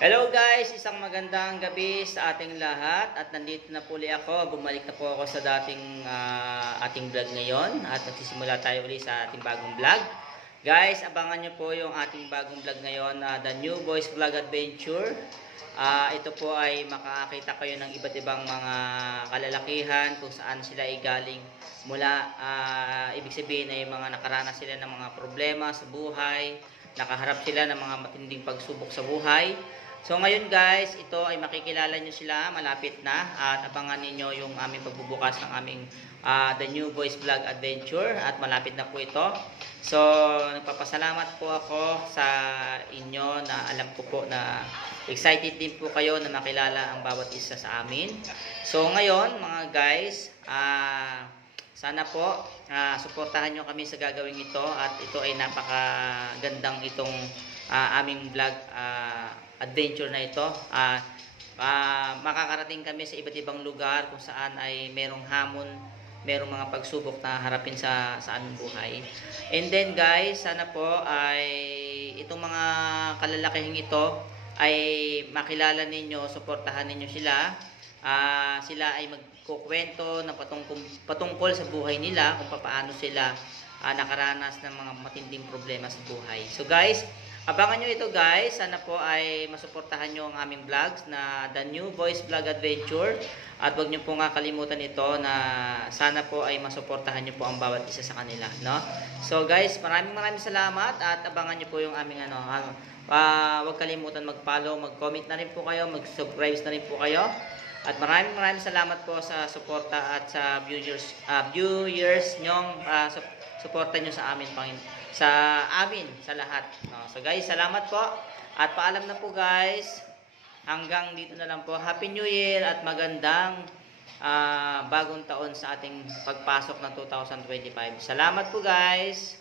Hello guys, isang magandang gabi sa ating lahat at nandito na po ulit ako. Bumalik na po ako sa ating vlog ngayon at nagsisimula tayo ulit sa ating bagong vlog. Guys, abangan nyo po yung ating bagong vlog ngayon, The New Boys Vlog Adventure. Ito po ay makakita kayo ng iba't ibang mga kalalakihan kung saan sila ay galing mula. Ibig sabihin ay mga nakaranas sila ng mga problema sa buhay, nakaharap sila ng mga matinding pagsubok sa buhay. So ngayon guys, ito ay makikilala nyo sila, malapit na, at abangan ninyo yung aming pagbubukas ng aming The New Boys Vlog Adventure at malapit na po ito. So nagpapasalamat po ako sa inyo na alam ko po na excited din po kayo na makilala ang bawat isa sa amin. So ngayon mga guys, sana po suportahan nyo kami sa gagawin ito at ito ay napakagandang itong aming vlog adventure na ito. Makakarating kami sa iba't ibang lugar kung saan ay merong hamon, merong mga pagsubok na harapin sa aming buhay. And then guys, sana po ay itong mga kalalakihang ito ay makilala ninyo, suportahan ninyo sila. Sila ay magkukwento ng patungkol sa buhay nila, kung paano sila nakaranas ng mga matinding problema sa buhay. So guys, abangan nyo ito guys. Sana po ay masuportahan nyo ang aming vlogs na The New Boys Vlog Adventure. At huwag nyo po nga kalimutan ito na sana po ay masuportahan nyo po ang bawat isa sa kanila, no? So guys, maraming salamat at abangan nyo po yung aming huwag kalimutan mag-follow, mag-comment na rin po kayo, mag-subscribe na rin po kayo. At maraming salamat po sa suporta at sa viewers nyong suporta nyo sa amin, sa lahat. No? So guys, salamat po. At paalam na po guys. Hanggang dito na lang po. Happy New Year at magandang bagong taon sa ating pagpasok ng 2025. Salamat po guys.